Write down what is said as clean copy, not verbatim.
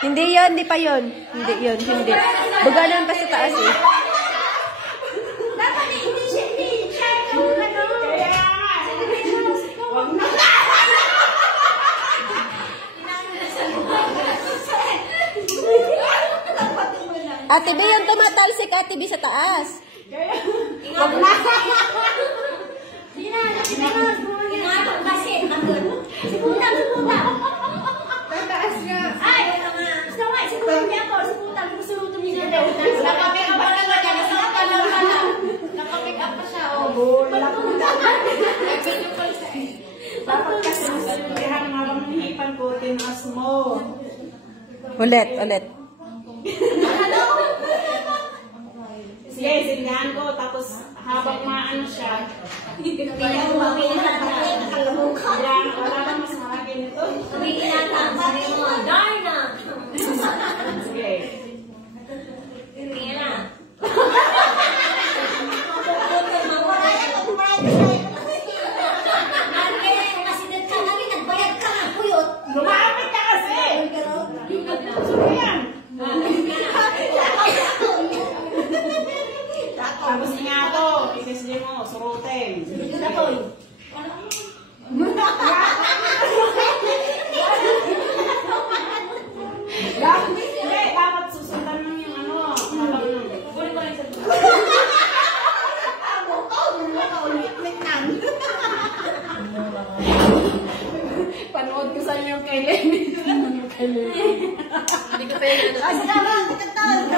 Hindi yun, hindi pa yun. Hindi yun, hindi. Bugalan pa sa taas eh. Dapat hindi siya yung ano. Huwag na. Ate B, yung tumatalsik Ate B sa taas. Huwag na. Ingatong kasi. Siputang. Tataas nga. Ay, gusto nga, siputang niya ako. Siputang, gusto niya daw. Nakapick up pa lang. Nakapick up pa siya. Dapat kasi sabihan nga bang hipan ko, tinas mo. Ulit. Sige, singahan ko, tapos habang maano siya, wala na mas malaki nito. Sige. Lumapit ka kasi! Yan! Tapos nga to, isisli mo, surutin. Dapat susundan mo yung ano. Kunin ko lang sa panood ko sa inyo kay Lenny. Hindi ko tayo.